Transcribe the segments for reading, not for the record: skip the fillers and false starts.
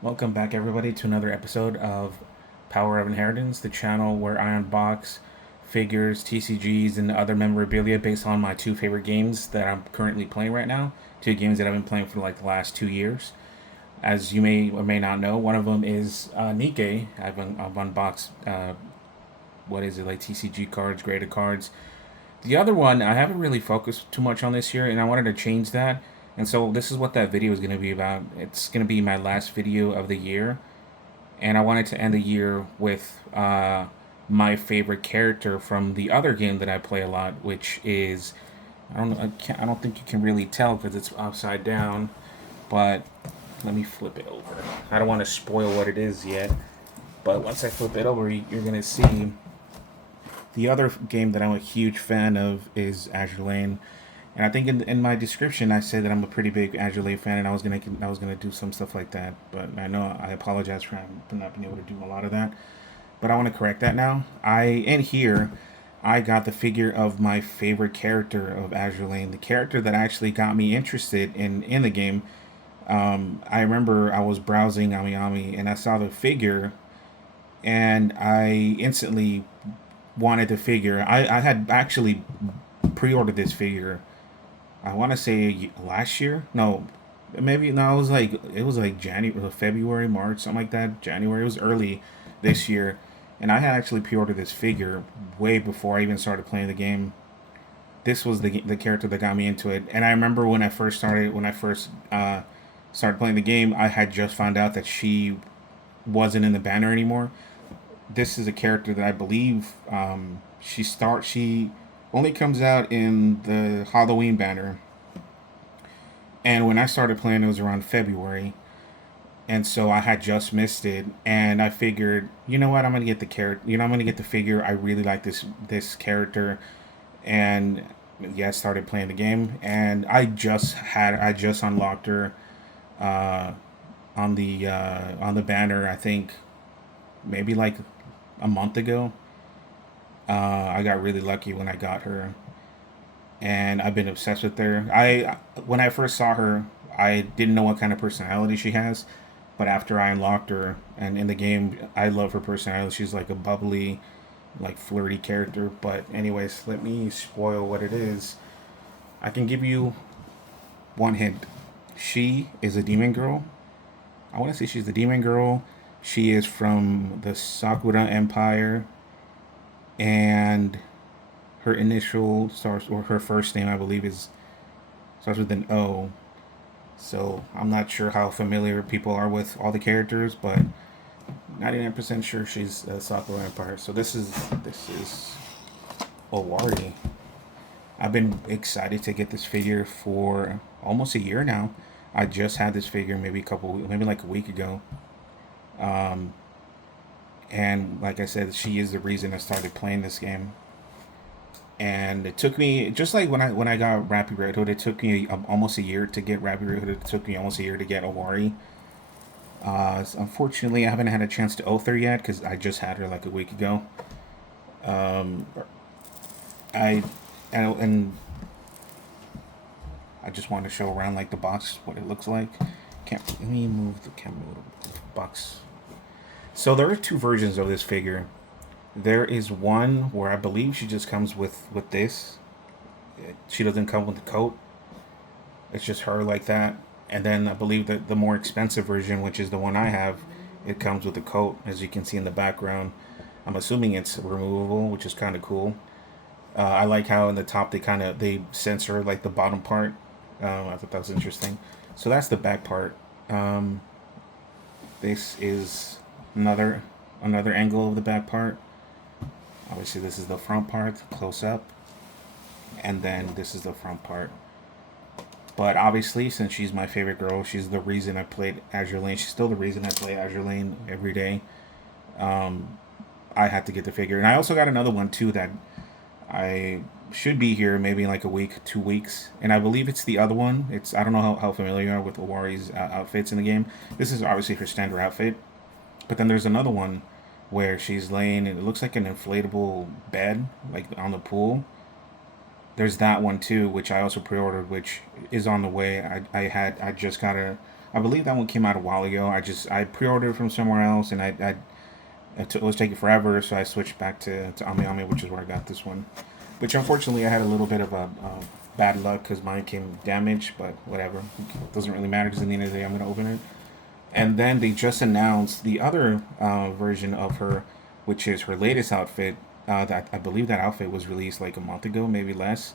Welcome back, everybody, to another episode of Power of Inheritance, the channel where I unbox figures, TCGs, and other memorabilia based on my two favorite games that I'm currently playing right now. Two games that I've been playing for like the last 2 years. As you may or may not know, one of them is Nikkei. I've unboxed, what is it, like TCG cards, graded cards. The other one, I haven't really focused too much on this year, and I wanted to change that. And so this is what that video is going to be about. It's going to be my last video of the year, and I wanted to end the year with my favorite character from the other game that I play a lot, which is I don't think you can really tell because it's upside down, but let me flip it over. I don't want to spoil what it is yet, but once I flip it over, you're gonna see the other game that I'm a huge fan of is Azure Lane. And I think in my description I said that I'm a pretty big Azure Lane fan, and I was gonna do some stuff like that. But I know I apologize for not being able to do a lot of that. But I want to correct that now. I got the figure of my favorite character of Azure Lane, the character that actually got me interested in the game. I remember I was browsing AmiAmi and I saw the figure, and I instantly wanted the figure. I had actually pre-ordered this figure. I want to say last year. No, maybe no. It was like January, February, March, something like that. January. It was early this year, and I had actually pre-ordered this figure way before I even started playing the game. This was the character that got me into it, and I remember when I first started playing the game, I had just found out that she wasn't in the banner anymore. This is a character that I believe she only comes out in the Halloween banner, and when I started playing, it was around February, and so I had just missed it, and I figured, you know what, I'm gonna get the character. I'm gonna get the figure. I really like this character, and yeah, I started playing the game, and I just unlocked her uh, on the banner. I think maybe like a month ago. I got really lucky when I got her, and I've been obsessed with her. I When I first saw her, I didn't know what kind of personality she has, but after I unlocked her and in the game, I love her personality. She's like a bubbly, like flirty character. But anyways, let me spoil what it is. I can give you one hint. She is a demon girl. I want to say she's the demon girl. She is from the Sakura Empire, and her initial starts, or her first name, I believe, is starts with an O. So I'm not sure how familiar people are with all the characters, but 99% sure she's Sakura Empire. So this is Owari. I've been excited to get this figure for almost a year now. I just had this figure maybe like a week ago. Um, and like I said, she is the reason I started playing this game. And it took me, just like when I got Rappy Red Hood, it took me almost a year to get Rappy Red Hood. It took me almost a year to get Owari. Unfortunately, I haven't had a chance to oath her yet because I just had her like a week ago. Um, I and I just want to show around like the box what it looks like. Can't Let me move the camera a little bit. Box. So there are two versions of this figure. There is one where I believe she just comes with this. She doesn't come with the coat. It's just her like that. And then I believe that the more expensive version, which is the one I have, it comes with the coat, as you can see in the background. I'm assuming it's removable, which is kind of cool. I like how in the top they censor like the bottom part. I thought that was interesting. So that's the back part. Um, this is another angle of the back part. Obviously, this is the front part, close up, and then this is the front part. But obviously, since she's my favorite girl, she's the reason I played Azure Lane. She's still the reason I play Azure Lane every day. Um, I had to get the figure, and I also got another one too that I should be here maybe in like a week, 2 weeks, and I believe it's the other one. I don't know how familiar you are with Owari's outfits in the game. This is obviously her standard outfit, but then there's another one where she's laying, and it looks like an inflatable bed, like on the pool. There's that one too, which I also pre-ordered, which is on the way. I just got I believe that one came out a while ago. I pre-ordered from somewhere else, and it was taking forever, so I switched back to Ami, which is where I got this one. Which unfortunately I had a little bit of a bad luck because mine came damaged, but whatever. It doesn't really matter because at the end of the day I'm gonna open it. And then they just announced the other version of her, which is her latest outfit. That I believe that outfit was released like a month ago, maybe less,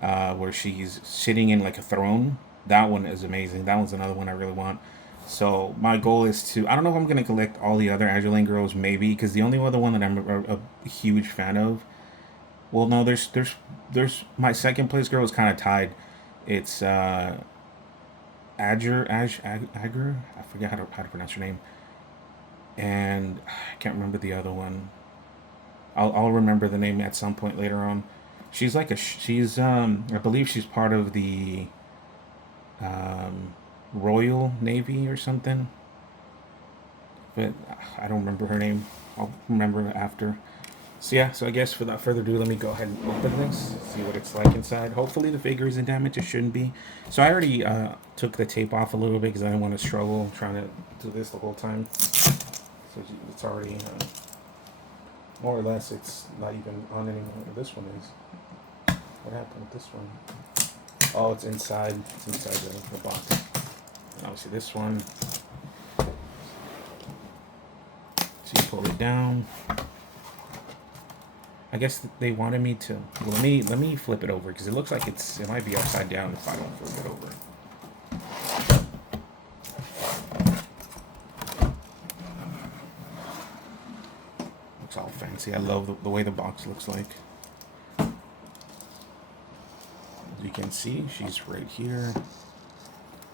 where she's sitting in like a throne. That one is amazing. That one's another one I really want. So my goal is to. I don't know if I'm gonna collect all the other Azure Lane girls, maybe, because the only other one that I'm a huge fan of. Well, no, there's my second place girl is kind of tied. It's Azure. I forget how to pronounce her name, and I can't remember the other one. I'll remember the name at some point later on. She's like she's I believe she's part of the um, Royal Navy or something, but I don't remember her name. I'll remember after. So yeah, so I guess without further ado, let me go ahead and open this, see what it's like inside. Hopefully the figure isn't damaged. It shouldn't be. So I already took the tape off a little bit because I didn't want to struggle trying to do this the whole time. So it's already more or less. It's not even on anymore. This one is. What happened with this one? Oh, it's inside. It's inside the box. And obviously this one. So you pull it down. I guess they wanted me to. Well, let me flip it over because it looks like it might be upside down if I don't flip it over. Looks all fancy. I love the way the box looks like. As you can see, she's right here.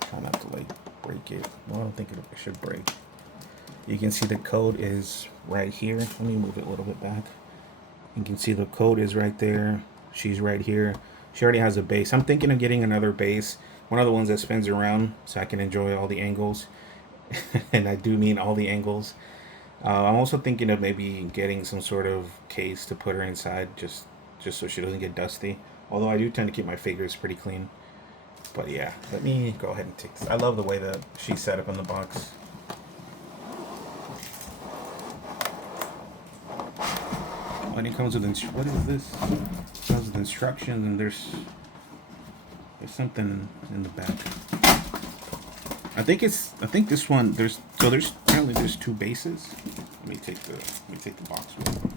Try not to like break it. No, I don't think it should break. You can see the code is right here. Let me move it a little bit back. You can see the code is right there. She's right here. She already has a base. I'm thinking of getting another base. One of the ones that spins around so I can enjoy all the angles. And I do mean all the angles. I'm also thinking of maybe getting some sort of case to put her inside just so she doesn't get dusty. Although I do tend to keep my figures pretty clean. But yeah, let me go ahead and take this. I love the way that she's set up in the box. And it comes with what is this? It comes with instructions, and there's something in the back. I think this one there's apparently there's two bases. Let me take the box with me.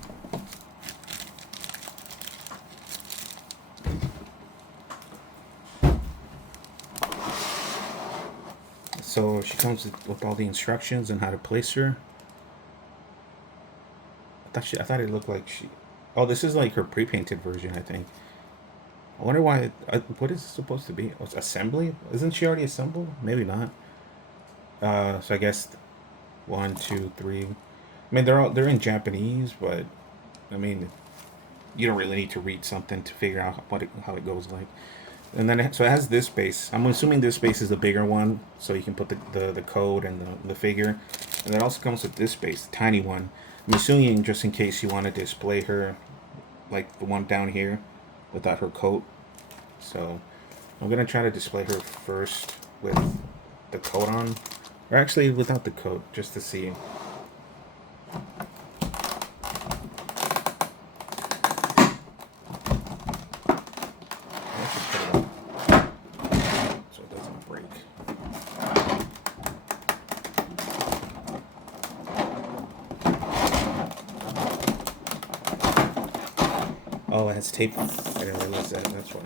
So she comes with all the instructions on how to place her. I thought it looked like she. Oh, this is like her pre-painted version, I think. I wonder why. What is it supposed to be? Oh, it's assembly? Isn't she already assembled? Maybe not. So I guess 1, 2, 3. I mean, they're in Japanese, but I mean, you don't really need to read something to figure out how it goes like. And then so it has this base. I'm assuming this base is the bigger one, so you can put the code and the figure. And it also comes with this base, the tiny one. I'm assuming just in case you want to display her, like the one down here, without her coat. So I'm gonna try to display her first with the coat on, or actually without the coat, just to see. Oh, it has tape. I didn't realize that. That's why.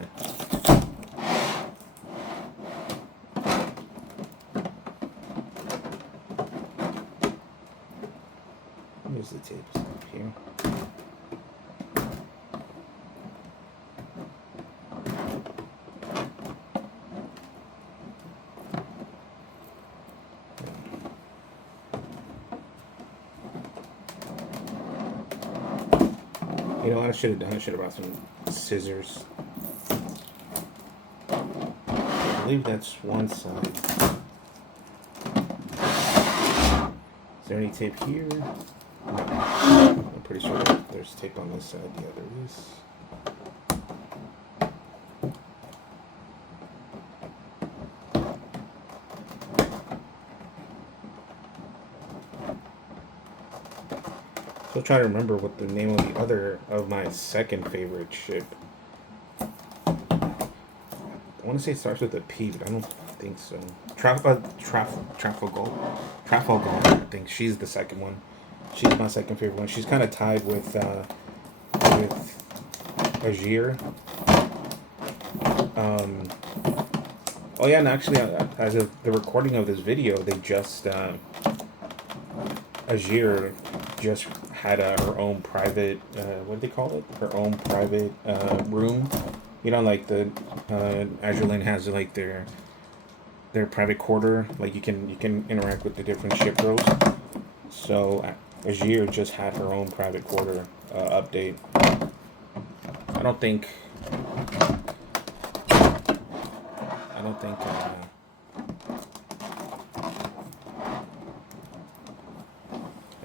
Here's the tape up here. You know what I should have done? I should have brought some scissors. I believe that's one side. Is there any tape here? No. I'm pretty sure there's tape on this side. Yeah, there is. Still trying to remember what the name of the other of my second favorite ship. I want to say it starts with a P, but I don't think so. Trafalgar. I think she's the second one. She's my second favorite one. She's kind of tied with Azure. Oh yeah, and actually, as of the recording of this video, they just Azure just had her own private what do they call it? Her own private room. You know, like the Azure Lane has like their private quarter. Like you can interact with the different ship rows. So Azure just had her own private quarter update. I don't think.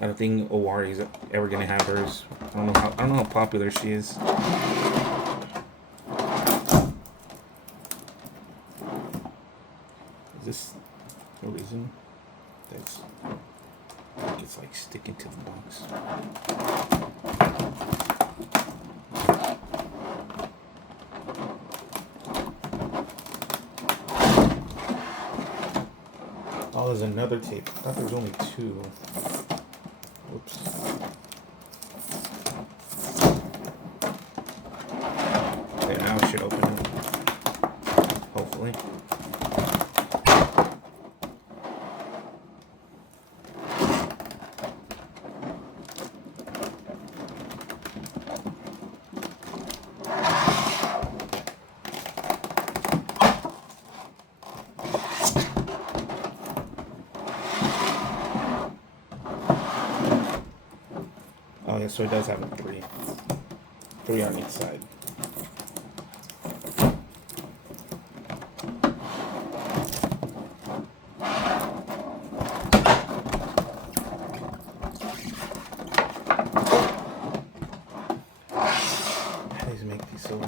I don't think Owari is ever gonna have hers. I don't know how popular she is. Is this no reason? That's it's like sticking to the box. Oh, there's another tape. I thought there was only two. Oops. Okay, now it should open up. Hopefully. Oh yeah, so it does have a three. Three on each side. How do you make these so...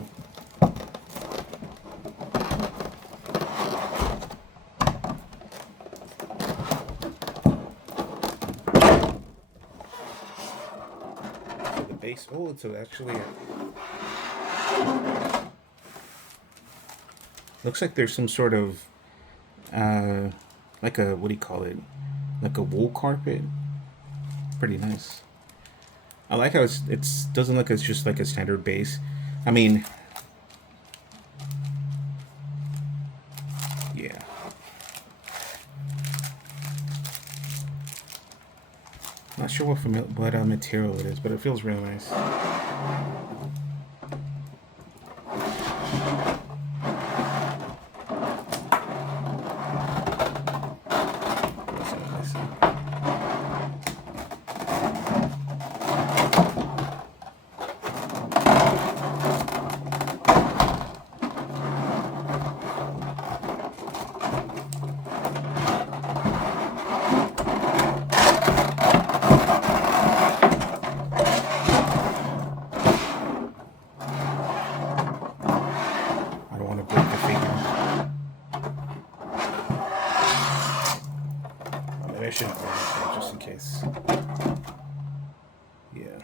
Base. Oh, it's actually looks like there's some sort of like a, what do you call it, like a wool carpet. Pretty nice. I like how it's doesn't look as just like a standard base. I mean, yeah. Not sure what material it is, but it feels really nice. I should just in case. Yeah.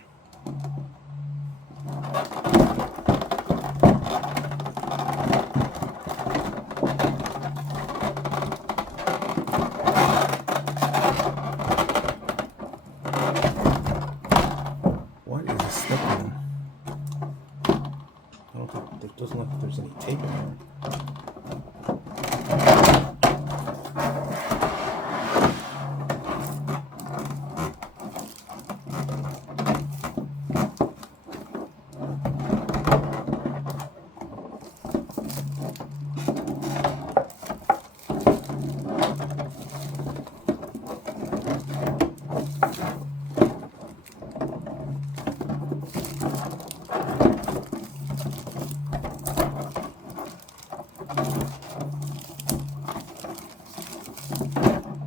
What is this slipping? I don't think it doesn't look like there's any tape in here.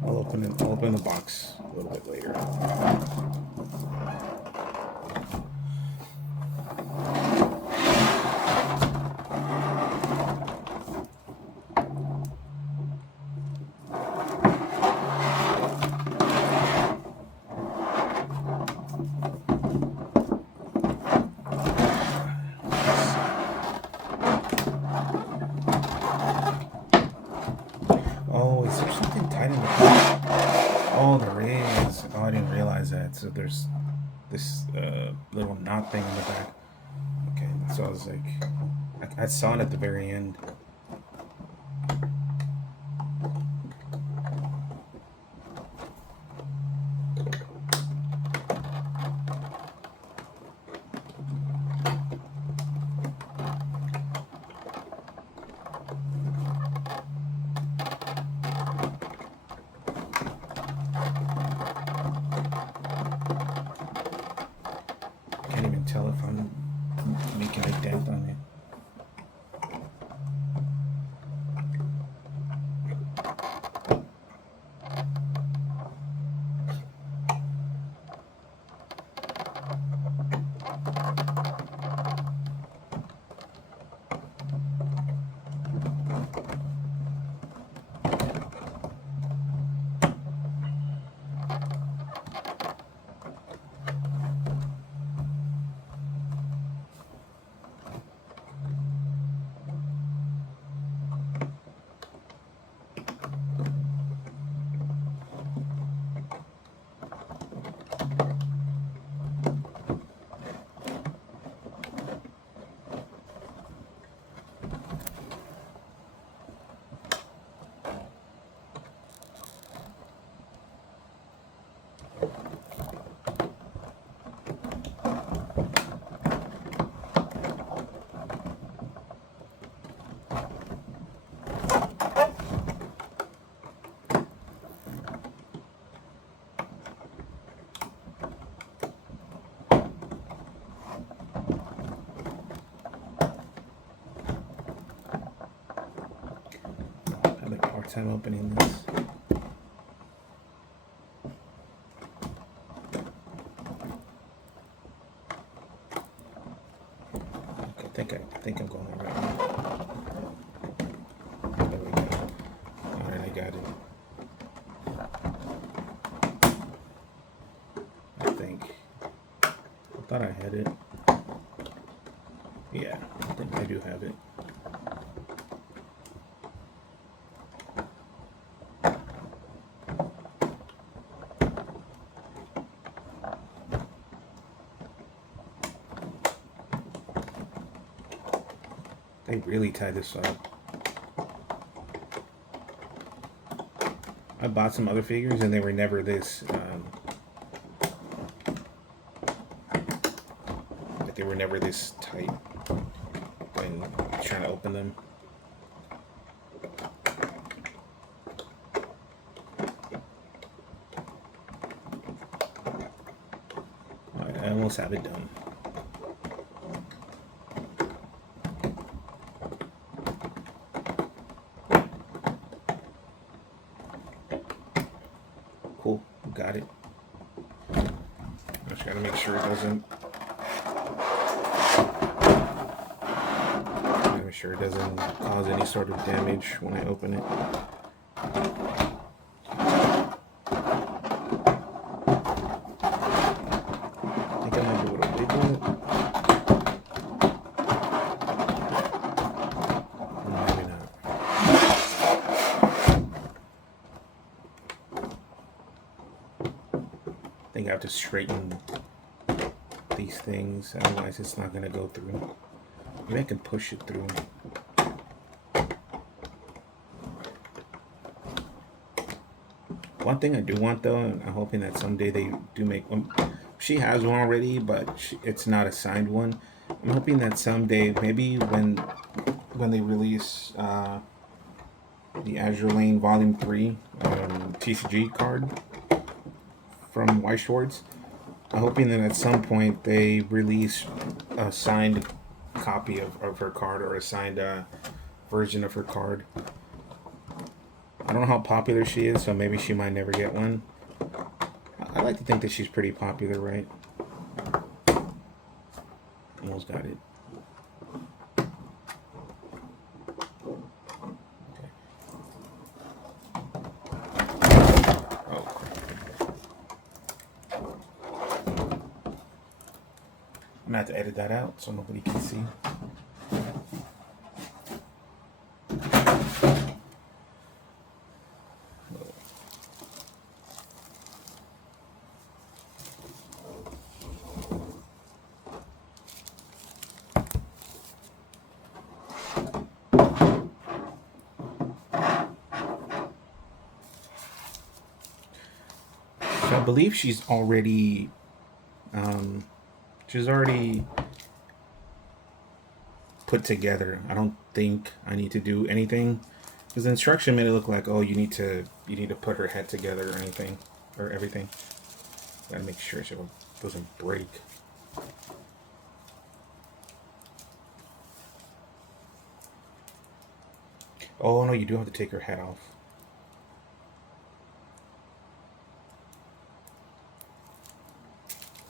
I'll open the box a little bit later. Oh, there is. Oh, I didn't realize that. So there's this little knot thing on the back. Okay, so I was like, I saw it at the very end. Can't even tell if I'm making a dent on it. I have a hard time opening this. Okay, I think I'm going right now. There we go. Alright, I got it. I think. I thought I had it. Yeah, I think I do have it. They really tied this up. I bought some other figures and they were never this, like they were never this tight when trying to open them. Alright, I almost have it done. Cool, got it. Just gotta make sure it doesn't. Gotta make sure it doesn't cause any sort of damage when I open it. I think I might be able to wiggle it. Maybe not. I think I have to straighten these things, otherwise it's not going to go through. Maybe I can push it through. One thing I do want though, and I'm hoping that someday they do make one. She has one already, but it's not a signed one. I'm hoping that someday, maybe when they release the Azure Lane Volume 3 TCG card from White Schwartz, I'm hoping that at some point they release a signed copy of her card, or a signed version of her card. I don't know how popular she is, so maybe she might never get one. I like to think that she's pretty popular, right? Almost got it. Okay. Oh. I'm gonna have to edit that out so nobody can see. So I believe she's already put together. I don't think I need to do anything because the instruction made it look like, oh, you need to put her head together or anything or everything. Gotta make sure she doesn't break. Oh no, you do have to take her head off.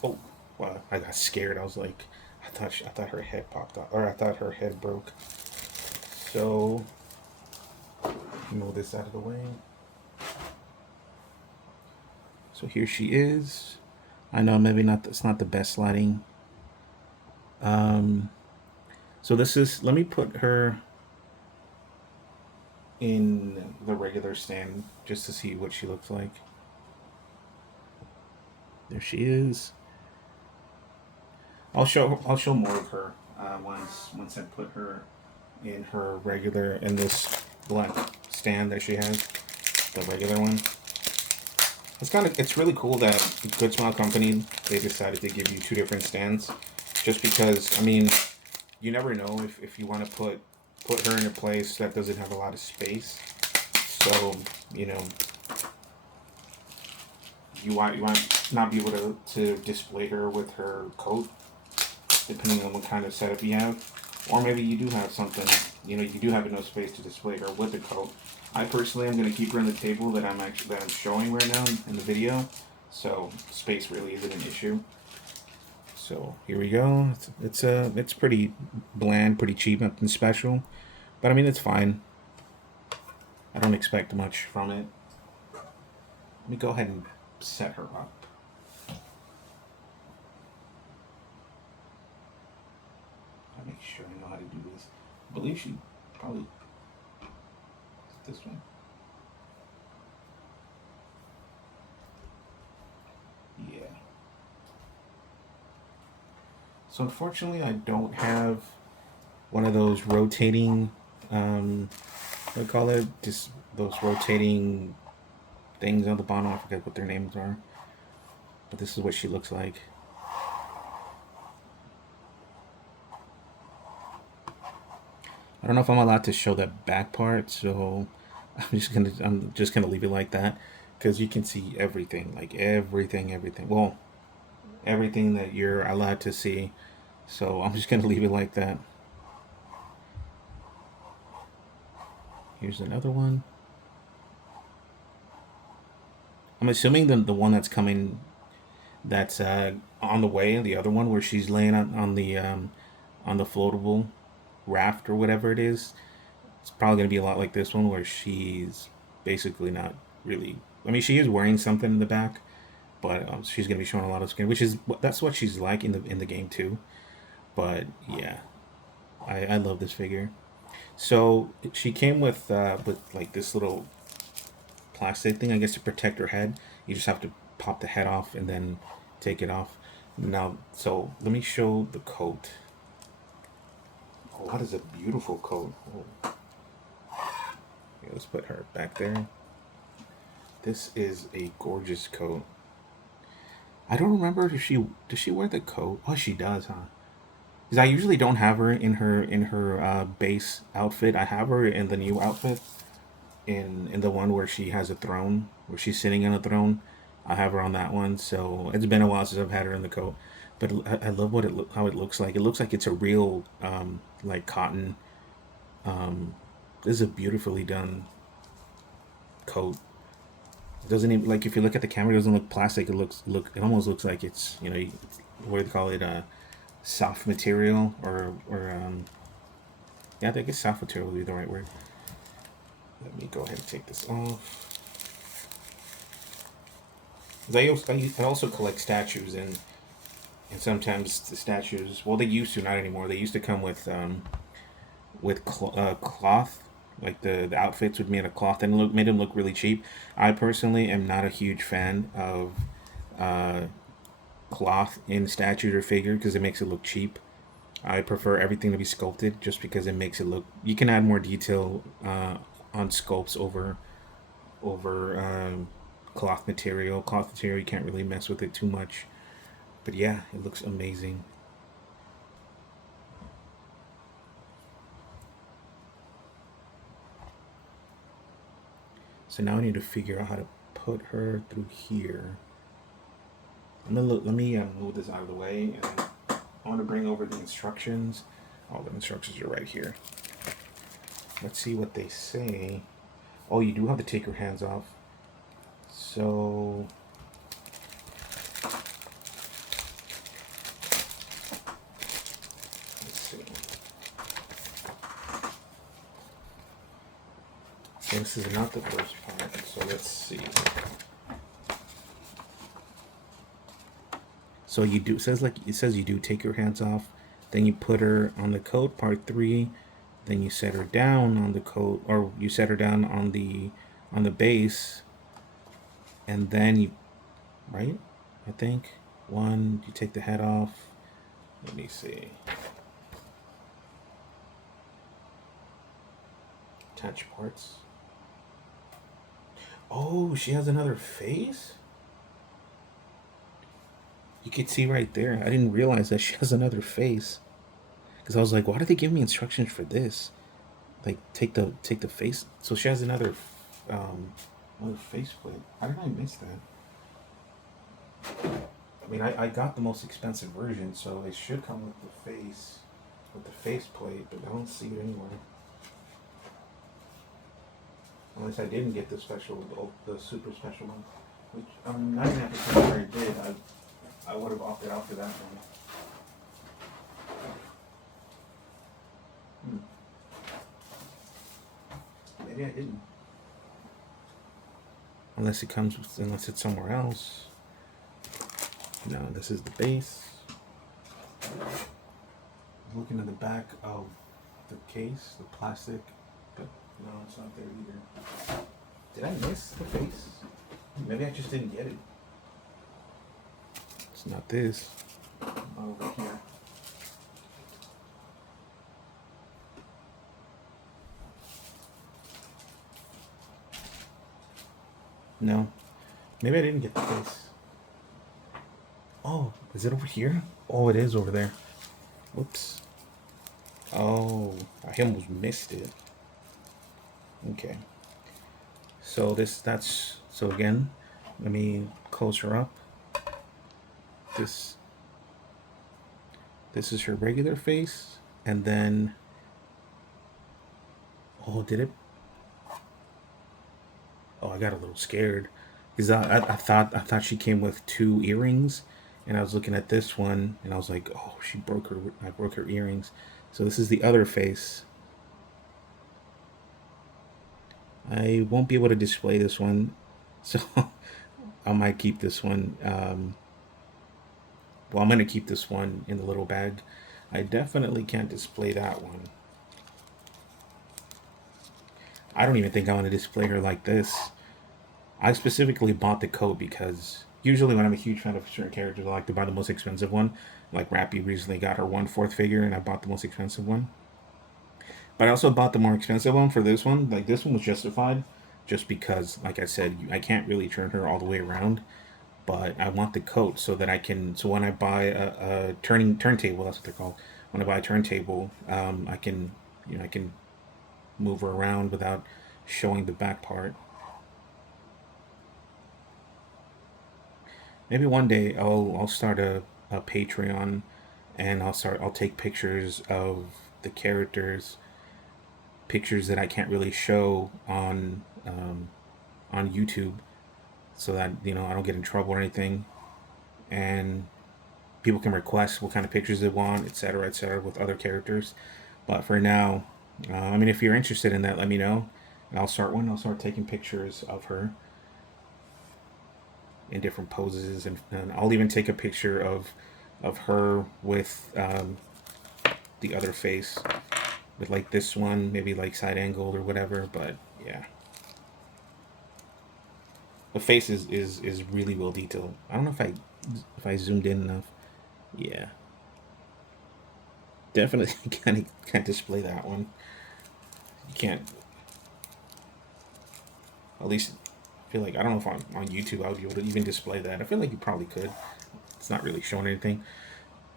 Oh, wow! I got scared. I was like, I thought her head popped off, or I thought her head broke. So move this out of the way. So here she is. I know maybe not. It's not the best lighting. Um, so this is. Let me put her in the regular stand just to see what she looks like. There she is. I'll show more of her once I put her in her regular in this black stand that she has, the regular one. It's really cool that Goodsmile Company, they decided to give you two different stands, just because I mean you never know if you want to put her in a place that doesn't have a lot of space. So you know you want not be able to display her with her coat, depending on what kind of setup you have. Or maybe you do have something, you do have enough space to display her with the coat. I personally am going to keep her on the table that I'm showing right now in the video, so space really isn't an issue. So here we go. It's pretty bland, pretty cheap, nothing special, but I mean it's fine. I don't expect much from it. Let me go ahead and set her up. I make sure I know how to do this. I believe she probably this one. Yeah. So unfortunately, I don't have one of those rotating, what do you call it? Just those rotating things on the bottom. I forget what their names are. But this is what she looks like. I don't know if I'm allowed to show that back part, so I'm just gonna leave it like that, because you can see everything, like everything. Well, everything that you're allowed to see. So I'm just gonna leave it like that. Here's another one. I'm assuming the one that's coming, that's on the way, the other one where she's laying on the floatable raft or whatever it is. It's probably gonna be a lot like this one where she's basically not really. I mean, she is wearing something in the back, but she's gonna be showing a lot of skin, which is that's what she's like in the game too. But yeah, I love this figure. So she came with like this little plastic thing, I guess, to protect her head. You just have to pop the head off and then take it off. Now, so let me show the coat. Oh, that is a beautiful coat. Oh. Okay, let's put her back there. This is a gorgeous coat. I don't remember if she does she wear the coat. Oh, she does, huh? Because I usually don't have her in her base outfit. I have her in the new outfit, in the one where she has a throne, where she's sitting on a throne. I have her on that one. So it's been a while since I've had her in the coat, but I love how it looks like. It looks like it's a real like cotton. Um, this is a beautifully done coat. It doesn't even, like, if you look at the camera, it doesn't look plastic. It almost looks like it's, what do they call it, soft material, or yeah, I think it's soft material would be the right word. Let me go ahead and take this off. 'Cause I also collect statues, and sometimes the statues, well, they used to, not anymore. They used to come with cloth, like the outfits would be made of cloth, and made them look really cheap. I personally am not a huge fan of uh, cloth in statues or figure because it makes it look cheap. I prefer everything to be sculpted just because it makes it look. You can add more detail on sculpts over cloth material. Cloth material, you can't really mess with it too much. But yeah, it looks amazing. So now I need to figure out how to put her through here. Let me move this out of the way, and I want to bring over the instructions. All the instructions are right here. Let's see what they say. Oh, you do have to take your hands off. So let's see. So this is not the first part. So let's see. So you do, it says you do take your hands off, then you put her on the coat, part 3, then you set her down on the coat, or you set her down on the base, and then you, right? I think 1, you take the head off. Let me see. Attach parts. Oh, she has another face? You could see right there. I didn't realize that she has another face. Because I was like, why did they give me instructions for this? Like, take the face. So she has another faceplate. How did I miss that? I mean, I got the most expensive version, so it should come with the faceplate, but I don't see it anywhere. Unless I didn't get the special, the super special one, which I'm 99% sure I did. I would have opted out for that one. Maybe I didn't. Unless it's somewhere else. No, this is the base. Looking at the back of the case, the plastic, but no, it's not there either. Did I miss the face? Maybe I just didn't get it. It's not this. Over here. No. Maybe I didn't get the face. Oh, is it over here? Oh, it is over there. Whoops. Oh, I almost missed it. Okay. So so again, let me close her up. This is her regular face, and then, oh, did it? Oh, I got a little scared because I thought she came with 2 earrings, and I was looking at this one, and I was like, oh, I broke her earrings. So this is the other face. I won't be able to display this one, so I might keep this one. Well, I'm gonna keep this one in the little bag. I definitely can't display that one. I don't even think I want to display her like this. I specifically bought the coat because usually when I'm a huge fan of certain characters, I like to buy the most expensive one. Like Rappy recently got her 1/4 figure, and I bought the most expensive one. But I also bought the more expensive one for this one. Like, this one was justified, just because, like I said, I can't really turn her all the way around. But I want the coat so that I can. So when I buy a turntable, that's what they're called. When I buy a turntable, I can, I can move her around without showing the back part. Maybe one day I'll start a Patreon, and I'll take pictures of the characters, pictures that I can't really show on YouTube, so that I don't get in trouble or anything, and people can request what kind of pictures they want, etc., with other characters. But for now, I mean, if you're interested in that, let me know, and I'll start one. I'll start taking pictures of her in different poses, and I'll even take a picture of her with the other face, with like this one, maybe like side angled or whatever. But yeah, the face is really well detailed. I don't know if I zoomed in enough. Yeah, definitely can't display that one. You can't. At least feel like, I don't know if on YouTube I would be able to even display that. I feel like you probably could. It's not really showing anything.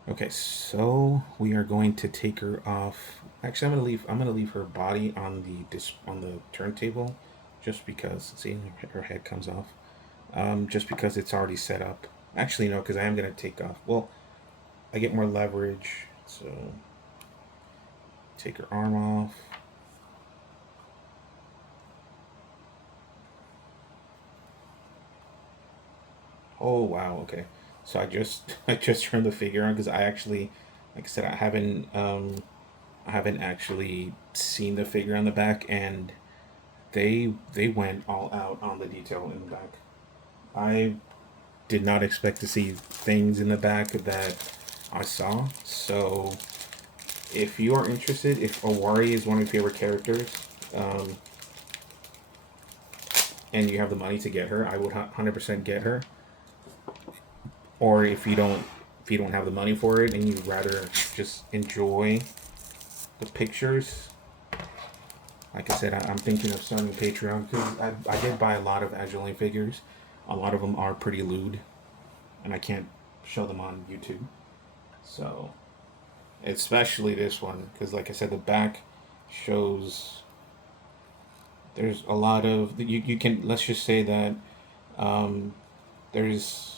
Okay, so we are going to take her off. Actually, I'm gonna leave her body on the turntable, just because. See, her head comes off. Just because it's already set up. Actually, no, because I am gonna take off. Well, I get more leverage, so take her arm off. Oh wow, okay. So I just turned the figure on because I actually, like I said, I haven't actually seen the figure on the back, and they went all out on the detail in the back. I did not expect to see things in the back that I saw. So if you are interested, if Owari is one of your favorite characters, um, and you have the money to get her, I would 100% get her. Or if you don't have the money for it and you'd rather just enjoy the pictures, like I said, I'm thinking of starting a Patreon because I did buy a lot of Azure figures. A lot of them are pretty lewd, and I can't show them on YouTube. So, especially this one, because like I said, the back shows there's a lot of you can, let's just say that um, there's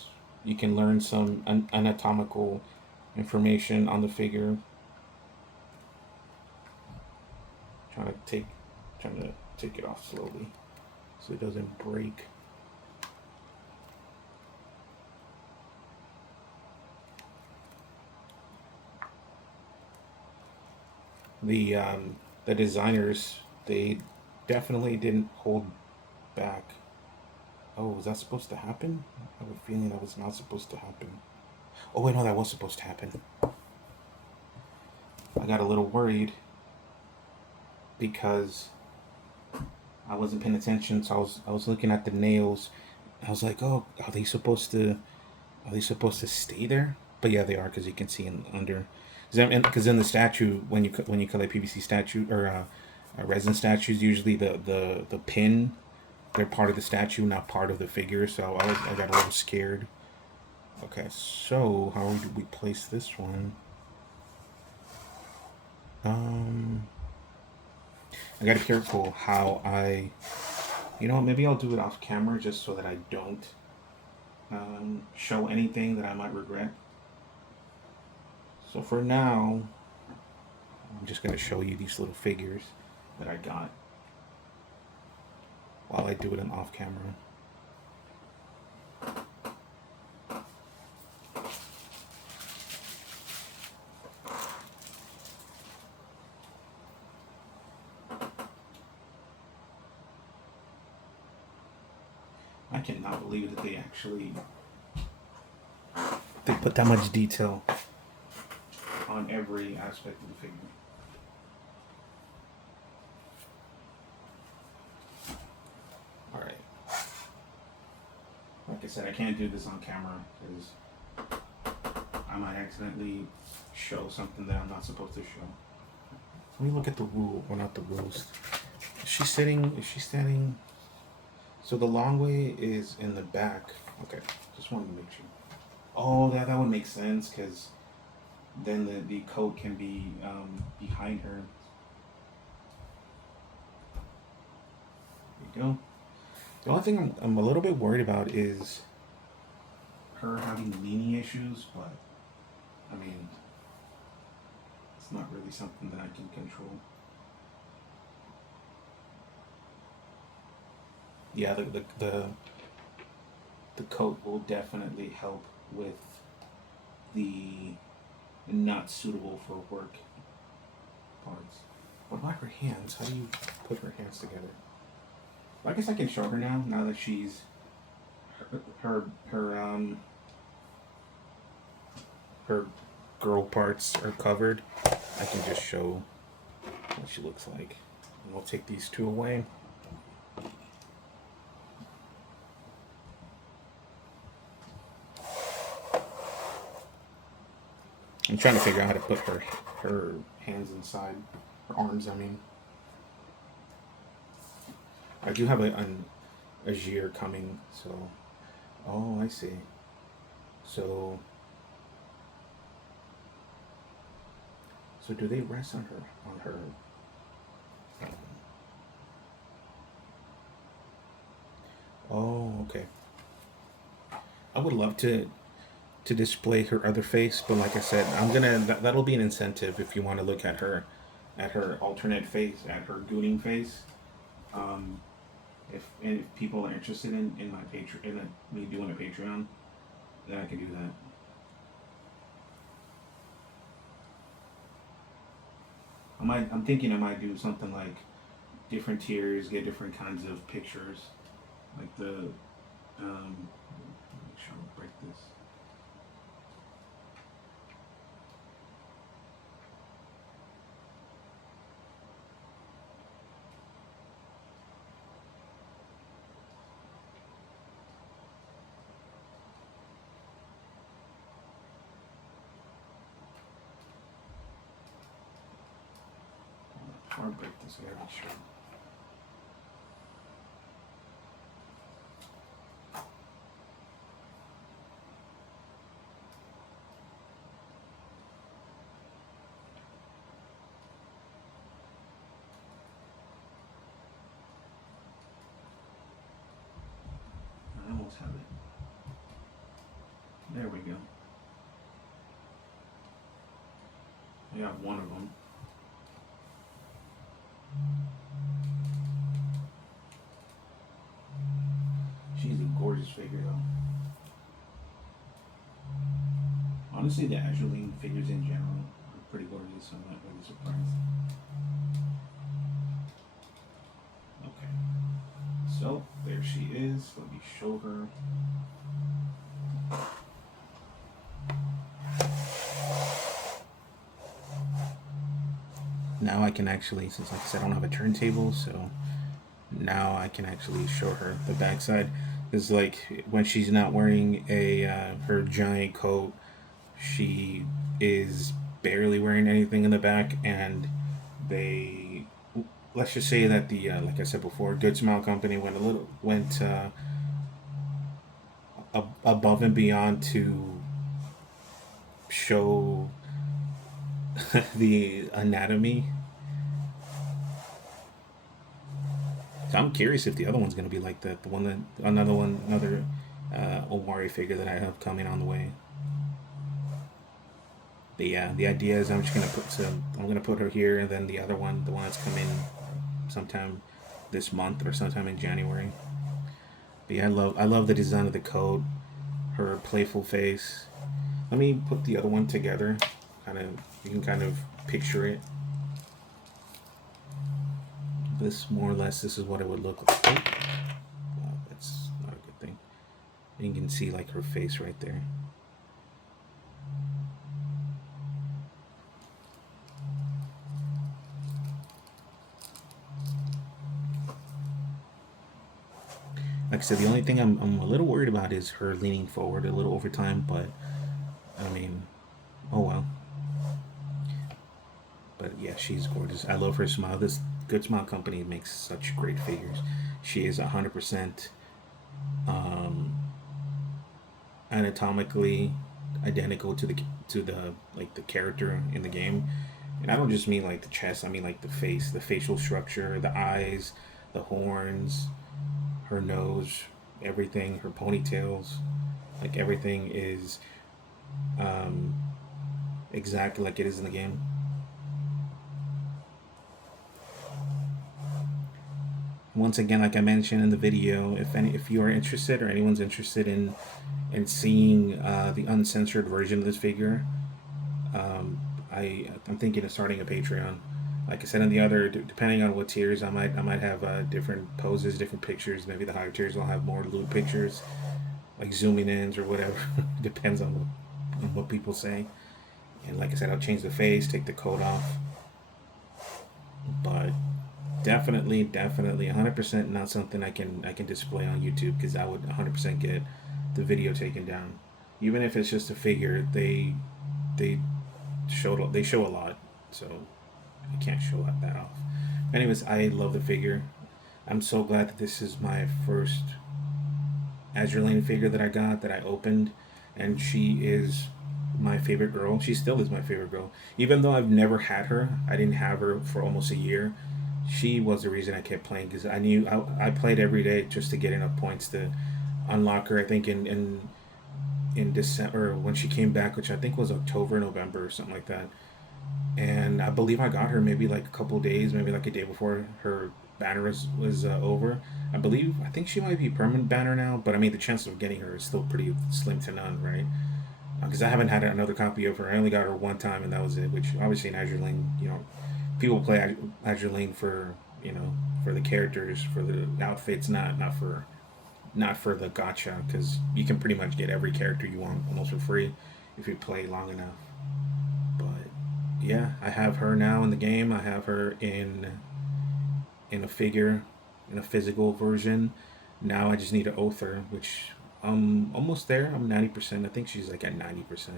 you can learn some anatomical information on the figure. Trying to take trying to take it off slowly so it doesn't break. The the designers, they definitely didn't hold back. Oh, was that supposed to happen? I have a feeling that was not supposed to happen. Oh wait, no, that was supposed to happen. I got a little worried because I wasn't paying attention, so I was looking at the nails. I was like, oh, are they supposed to stay there? But yeah, they are because you can see in under. Because in the statue, when you collect PVC statue or resin statues, usually the pin, they're part of the statue, not part of the figure. So I got a little scared. Okay, so how do we place this one? Um, I gotta be careful how I. You know what? Maybe I'll do it off camera just so that I don't show anything that I might regret. So for now, I'm just gonna show you these little figures that I got while I do it on off camera. I cannot believe that they put that much detail on every aspect of the figure. All right. Like I said, I can't do this on camera because I might accidentally show something that I'm not supposed to show. Let me look at the rule, or not the rules. Is she sitting? Is she standing? So the long way is in the back. Okay, just wanted to make sure. Oh, that would make sense because then the coat can be behind her. There you go. The only thing I'm a little bit worried about is her having leaning issues, but I mean, it's not really something that I can control. Yeah, the coat will definitely help with the not suitable for work parts. What about her hands? How do you put her hands together? Well, I guess I can show her now. Now that she's her girl parts are covered, I can just show what she looks like. And we'll take these two away. I'm trying to figure out how to put her hands inside, her arms. I mean, I do have Azure coming. So, oh, I see. So, so do they rest on her? On her? Um, oh, okay. I would love to display her other face, but like I said, that'll be an incentive if you want to look at her alternate face, at her gooning face. Um, if people are interested in my Patreon, me doing a Patreon, then I can do that. I'm thinking I might do something like different tiers, get different kinds of pictures, like the make sure I don't break this. Before I break this, I gotta make sure. I almost have it. There we go. I got one of them. She's a gorgeous figure, though. Honestly, the Azure figures in general are pretty gorgeous, so I'm not really surprised. Okay. So, there she is. Let me show her. Now I can actually, since like I said, I don't have a turntable, so now I can actually show her the backside. It's like when she's not wearing a her giant coat, she is barely wearing anything in the back, and they let's just say that the like I said before, Goodsmile company went above and beyond to show the anatomy. So I'm curious if the other one's gonna be like that. The one that another Owari figure that I have coming on the way. But yeah, the idea is I'm gonna put her here, and then the other one, the one that's coming sometime this month or sometime in January. But yeah, I love the design of the coat, her playful face. Let me put the other one together. Kind of, you can kind of picture it. This more or less, this is what it would look like. Oh, wow, that's not a good thing. You can see like her face right there. Like I said, the only thing I'm a little worried about is her leaning forward a little over time, but I mean, oh well. But yeah, she's gorgeous. I love her smile. This Good Smile company makes such great figures. She is 100% um, anatomically identical to the like the character in the game, and I don't just mean like the chest. I mean like the face, the facial structure, the eyes, the horns, her nose, everything, her ponytails, like everything is um, exactly like it is in the game. Once again, like I mentioned in the video, if you are interested or anyone's interested in seeing the uncensored version of this figure, I'm thinking of starting a Patreon. Like I said in the other, depending on what tiers, I might have different poses, different pictures. Maybe the higher tiers will have more loot pictures, like zooming ins or whatever. Depends on what people say. And like I said, I'll change the face, take the coat off, but definitely 100% not something I can display on YouTube, because I would 100% get the video taken down. Even if it's just a figure, they they show a lot, so I can't show that off. Anyways, I love the figure. I'm so glad that this is my first Azure Lane figure that I got, that I opened, and she is my favorite girl. She still is my favorite girl. Even though I've never had her, I didn't have her for almost a year. She was the reason I kept playing because I knew I played every day just to get enough points to unlock her. I think in December when she came back, which I think was October, November, or something like that. And I believe I got her maybe like a couple days, maybe like a day before her banner was over. I think she might be permanent banner now, but I mean the chance of getting her is still pretty slim to none, right? Because I haven't had another copy of her. I only got her one time, and that was it. Which obviously in Azure Lane, people play Azure Lane for for the characters, for the outfits, not for the gotcha. Because you can pretty much get every character you want almost for free if you play long enough. But yeah, I have her now in the game. I have her in a figure, in a physical version. Now I just need to oath her, which I'm almost there. I'm 90%. I think she's like at 90%.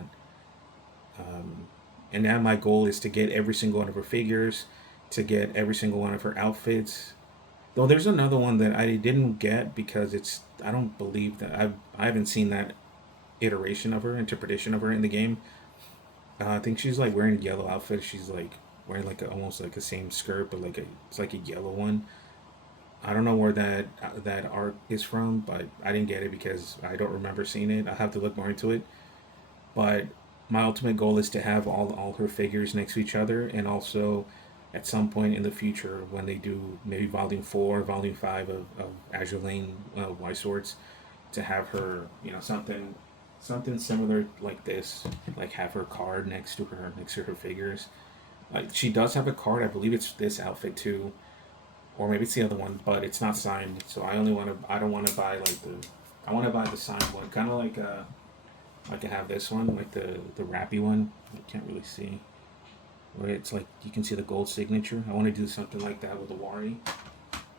Um, and now my goal is to get every single one of her figures, to get every single one of her outfits. Though there's another one that I didn't get because I don't believe that I haven't seen that iteration of her, interpretation of her in the game. I think she's like wearing a yellow outfit. She's like wearing like almost like the same skirt, but it's like a yellow one. I don't know where that art is from, but I didn't get it because I don't remember seeing it. I have to look more into it. But my ultimate goal is to have all her figures next to each other, and also at some point in the future when they do maybe Volume 4, Volume 5 of Azure Lane Y Swords, to have her something similar like this, like have her card next to her figures. She does have a card. I believe it's this outfit too, or maybe it's the other one, but it's not signed. So I only want to. I don't want to buy like the. I want to buy the signed one, kind of like I have this one, like the wrappy one. I can't really see where it's like you can see the gold signature. I want to do something like that with Owari.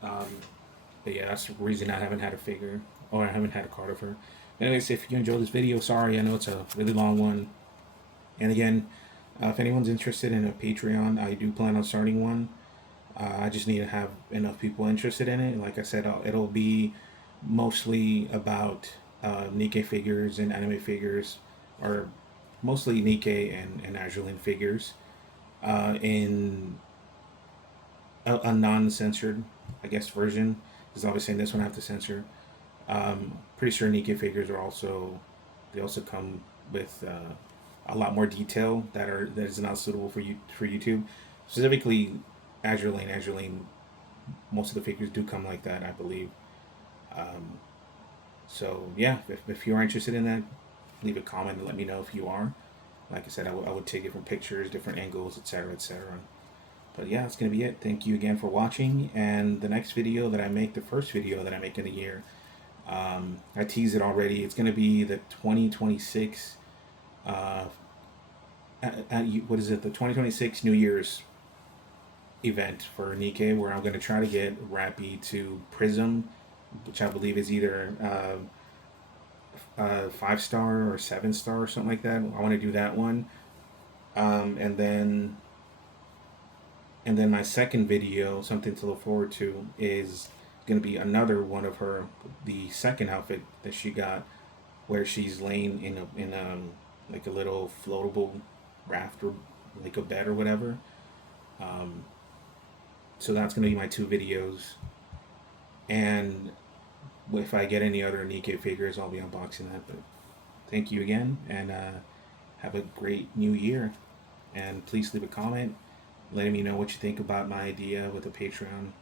Um, but yeah, that's the reason I haven't had a figure or I haven't had a card of her. Anyways, if you enjoyed this video, sorry, I know it's a really long one. And again, if anyone's interested in a Patreon, I do plan on starting one. I just need to have enough people interested in it. Like I said, it'll be mostly about Nikkei figures and anime figures, or mostly Nikkei and Azure Lane figures, in a non-censored, I guess, version. Because obviously in this one I have to censor. Pretty sure Nikkei figures they also come with a lot more detail that is not suitable for YouTube. Specifically, Azure Lane. Most of the figures do come like that, I believe. Um, so yeah, if you are interested in that, leave a comment and let me know if you are. Like I said, I would take different pictures, different angles, etc., etc. But yeah, that's gonna be it. Thank you again for watching. And the next video that I make, the first video that I make in the year, I teased it already. It's gonna be the 2026. Uh, what is it? The 2026 New Year's event for Nikkei, where I'm gonna try to get Rappy to Prism, which I believe is either 5 star or 7 star or something like that. I want to do that one, and then my second video, something to look forward to, is going to be another one of her, the second outfit that she got, where she's laying in a like a little floatable raft or like a bed or whatever. Um, so that's going to be my two videos, and if I get any other Nikkei figures, I'll be unboxing that. But thank you again, and have a great new year. And please leave a comment letting me know what you think about my idea with the Patreon.